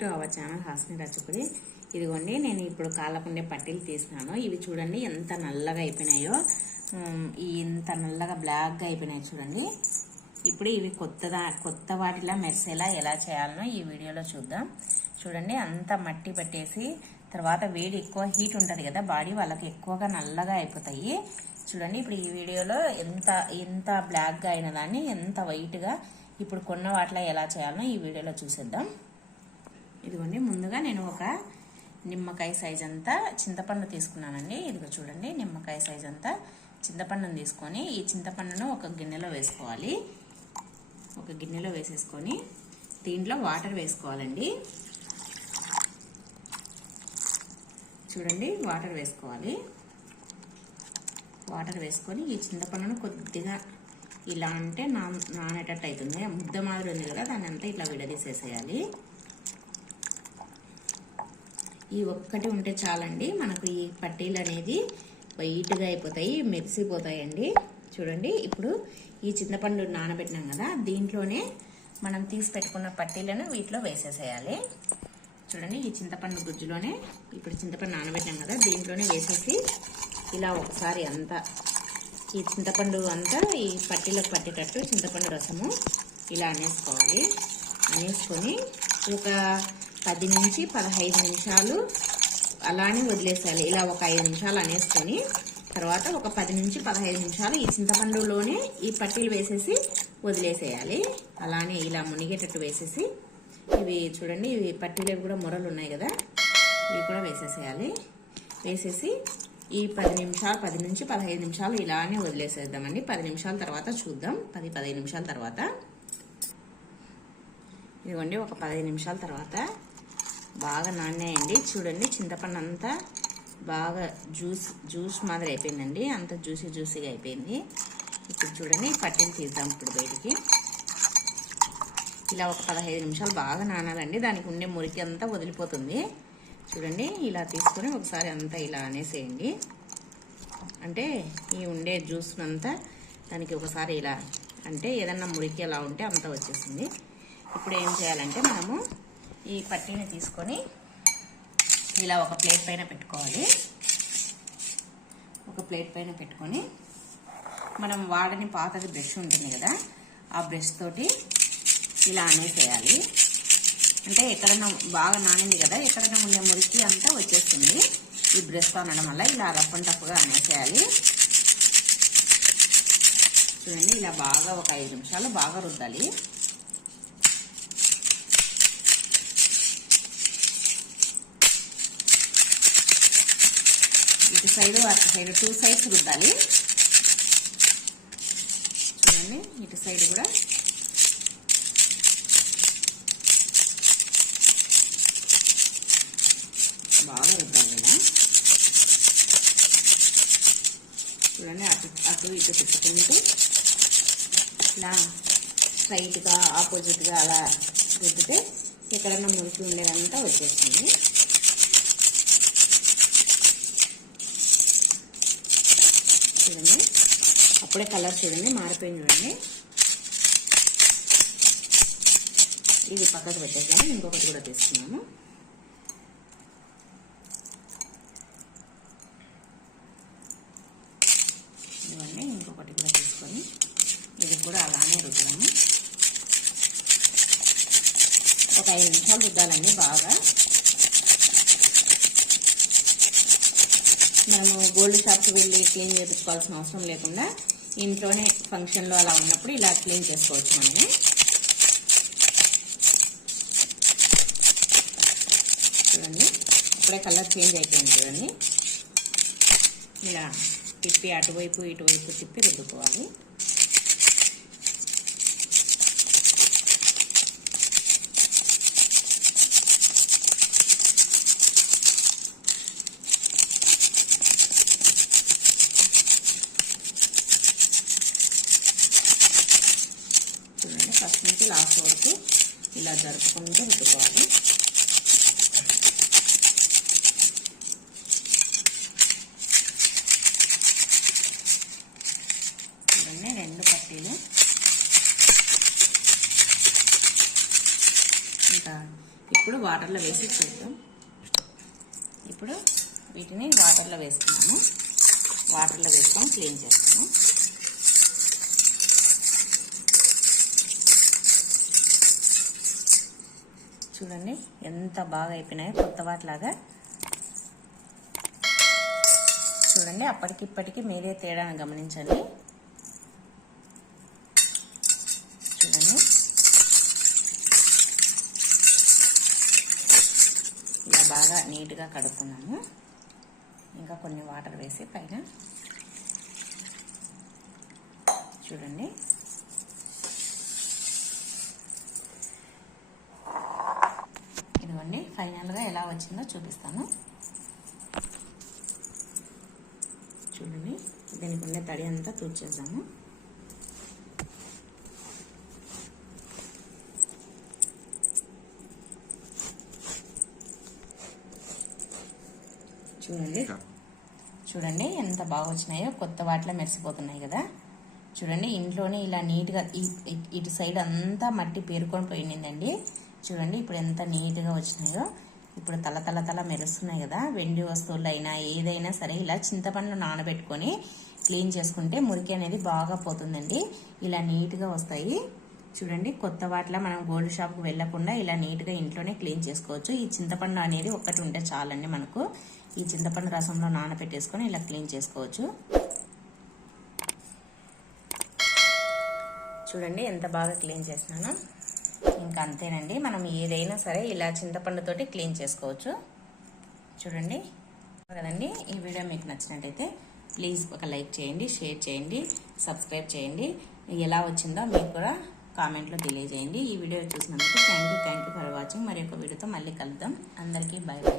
To our channel హాస్ని రచకుడి. ఇదిగోండి నేను ఇప్పుడు కాళ్ళకుండే పట్టీలు తీసినాను. ఇవి చూడండి ఎంత నల్లగా అయిపోయినాయో, ఇంత నల్లగా బ్లాక్గా అయిపోయినాయి చూడండి. ఇప్పుడు ఇవి కొత్త వాటిలా మెరిసేలా ఎలా చేయాలనో ఈ వీడియోలో చూద్దాం. చూడండి అంత మట్టి పట్టేసి తర్వాత వేడి ఎక్కువ హీట్ ఉంటుంది కదా బాడీ, వాళ్ళకి ఎక్కువగా నల్లగా అయిపోతాయి. చూడండి ఇప్పుడు ఈ వీడియోలో ఎంత బ్లాక్గా అయిన దాన్ని ఎంత వైట్గా ఇప్పుడు కొన్న వాటిలో ఎలా చేయాలనో ఈ వీడియోలో చూసేద్దాం. ఇదిగోండి ముందుగా నేను ఒక నిమ్మకాయ సైజ్ అంతా చింతపండు తీసుకున్నానండి. ఇదిగో చూడండి నిమ్మకాయ సైజ్ అంతా చింతపండును తీసుకొని ఈ చింతపండును ఒక గిన్నెలో వేసుకోవాలి. ఒక గిన్నెలో వేసేసుకొని దీంట్లో వాటర్ వేసుకోవాలండి. చూడండి వాటర్ వేసుకోవాలి. వాటర్ వేసుకొని ఈ చింతపండును కొద్దిగా ఇలా అంటే నానేటట్టు అవుతుంది. ముద్ద మాదిరి ఉంది కదా, దాన్ని అంతా ఇట్లా విడదీసేసేయాలి. ఈ ఒక్కటి ఉంటే చాలండి, మనకు ఈ పట్టీలు అనేది వైట్గా అయిపోతాయి, మెరిసిపోతాయండి. చూడండి ఇప్పుడు ఈ చింతపండు నానబెట్టినాం కదా, దీంట్లోనే మనం తీసి పెట్టుకున్న పట్టీలను వీటిలో వేసేసేయాలి. చూడండి ఈ చింతపండు గుజ్జులోనే ఇప్పుడు చింతపండు నానబెట్టాం కదా, దీంట్లోనే వేసేసి ఇలా ఒకసారి అంతా ఈ చింతపండు అంతా ఈ పట్టీలకు పట్టేటట్టు చింతపండు రసము ఇలా అనేసుకోవాలి. అనేసుకొని ఒక 10 నుంచి 15 నిమిషాలు అలానే వదిలేసేయాలి. ఇలా ఒక 5 నిమిషాలు అనేసుకొని తర్వాత ఒక 10 నుంచి 15 నిమిషాలు ఈ చింతపండులోనే ఈ పట్టీలు వేసేసి వదిలేసేయాలి. అలానే ఇలా మునిగేటట్టు వేసేసి ఇవి చూడండి, ఇవి పట్టీలకు కూడా మొరలు ఉన్నాయి కదా, ఇవి కూడా వేసేసేయాలి. వేసేసి ఈ 10 నుంచి 15 నిమిషాలు ఇలానే వదిలేసేద్దామండి. 10 నిమిషాల తర్వాత చూద్దాం. 10-15 నిమిషాల తర్వాత ఇదిగోండి ఒక 15 నిమిషాల తర్వాత బాగా నానాయండి. చూడండి చింతపండు అంతా బాగా జ్యూస్ మాదిరి అయిపోయిందండి, అంత జ్యూసీగా అయిపోయింది. ఇప్పుడు చూడండి పట్టీలు తీద్దాం ఇప్పుడు బయటికి. ఇలా ఒక 15 నిమిషాలు బాగా నానాలండి, దానికి ఉండే మురికి అంతా వదిలిపోతుంది. చూడండి ఇలా తీసుకొని ఒకసారి అంతా ఇలా అనేసేయండి. అంటే ఈ ఉండే జ్యూస్ అంతా దానికి ఒకసారి ఇలా అంటే ఏదన్నా మురికి అలా ఉంటే అంతా వచ్చేసింది. ఇప్పుడు ఏం చేయాలంటే మనము ఈ పట్టీని తీసుకొని ఇలా ఒక ప్లేట్ పైన పెట్టుకోవాలి. ఒక ప్లేట్ పైన పెట్టుకొని మనం వాడని పాతది బ్రష్ ఉంటుంది కదా, ఆ బ్రష్ తోటి ఇలా అనేసేయాలి. అంటే ఎక్కడన్నా బాగా నానింది కదా, ఎక్కడన్నా ఉండే మురికి అంతా వచ్చేస్తుంది ఈ బ్రష్తో అనడం వల్ల. ఇలా రఫ్ అండ్ టఫ్గా అనేసేయాలి. చూడండి ఇలా బాగా ఒక 5 నిమిషాలు బాగా రుద్దాలి. ఇటు సైడ్ అటు సైడ్ 2 సైడ్స్ రుద్దాలి. చూడండి ఇటు సైడ్ కూడా బాగా రుద్దాలి ఇలా. చూడండి అటు ఇటు తిప్పుకుంటూ ఇలా స్ట్రైట్గా ఆపోజిట్గా అలా రుద్దితే ఎక్కడన్నా మురికి ఉండేదంతా వచ్చేస్తుంది. చూడండి అప్పుడే కలర్ చూడండి మారిపోయింది. చూడండి ఇది పక్కకు పెట్టేసాము, ఇంకొకటి కూడా తీసుకున్నాము. ఇవన్నీ ఇంకొకటి కూడా తీసుకొని ఇది కూడా అలానే రుద్దాము. ఒక 5 నిమిషాలు రుద్దాలండి బాగా. మనము గోల్డ్ షాప్కి వెళ్ళి క్లీన్ చేయించుకోవాల్సిన అవసరం లేకుండా ఇంట్లోనే ఫంక్షన్లో అలా ఉన్నప్పుడు ఇలా క్లీన్ చేసుకోవచ్చు మనమే. చూడండి ఇప్పుడే కలర్ చేంజ్ అయిపోయింది. చూడండి ఇలా తిప్పి అటువైపు ఇటువైపు తిప్పి రుద్దుకోవాలి. చూడండి ఫస్ట్ నుంచి లాస్ట్ వరకు ఇలా జరుపుకుంటూ రుద్దుకోవాలి. రెండు పట్టీలు ఇంకా ఇప్పుడు వాటర్లో వేసి చూద్దాం. ఇప్పుడు వీటిని వాటర్లో వేసుకున్నాము. వాటర్లో వేసుకొని క్లీన్ చేస్తాము. చూడండి ఎంత బాగా అయిపోయినాయో, కొత్త వాటిలాగా. చూడండి అప్పటికిప్పటికి మీరే తేడాను గమనించండి. చూడండి ఇలా బాగా నీట్గా కడుక్కున్నాము. ఇంకా కొన్ని వాటర్ వేసి పైన చూడండి ఇదిగోండి ఫైనల్గా ఎలా వచ్చిందో చూపిస్తాను. చూడండి దీనికి ఉండే తడి అంతా తూర్చేద్దాము. చూడండి ఎంత బాగా వచ్చినాయో, కొత్త వాటిలో మెరిసిపోతున్నాయి కదా. చూడండి ఇంట్లోనే ఇలా నీట్గా ఇటు సైడ్ అంతా మట్టి పేరుకొని పోయిందండి. చూడండి ఇప్పుడు ఎంత నీట్గా వచ్చినాయో. ఇప్పుడు తల మెరుస్తున్నాయి కదా. వెండి వస్తువులు అయినా ఏదైనా సరే ఇలా చింతపండు నానబెట్టుకొని క్లీన్ చేసుకుంటే మురికి అనేది బాగా పోతుందండి. ఇలా నీట్గా వస్తాయి. చూడండి కొత్త వాటిలో మనం గోల్డ్ షాప్కి వెళ్లకుండా ఇలా నీట్గా ఇంట్లోనే క్లీన్ చేసుకోవచ్చు. ఈ చింతపండు అనేది ఒక్కటి ఉంటే చాలండి మనకు. ఈ చింతపండు రసంలో నానబెట్టేసుకొని ఇలా క్లీన్ చేసుకోవచ్చు. చూడండి ఎంత బాగా క్లీన్ చేసినాను. ఇంకా అంతేనండి, మనం ఏదైనా సరే ఇలా చింతపండుతోటి క్లీన్ చేసుకోవచ్చు. చూడండి కదండి. ఈ వీడియో మీకు నచ్చినట్టయితే ప్లీజ్ ఒక లైక్ చేయండి, షేర్ చేయండి, సబ్స్క్రైబ్ చేయండి. ఎలా వచ్చిందో మీకు కూడా కామెంట్లో తెలియజేయండి. ఈ వీడియో చూసినందుకు థ్యాంక్ యూ ఫర్ వాచింగ్. మరి ఒక వీడియోతో మళ్ళీ కలుద్దాం. అందరికీ బై బై.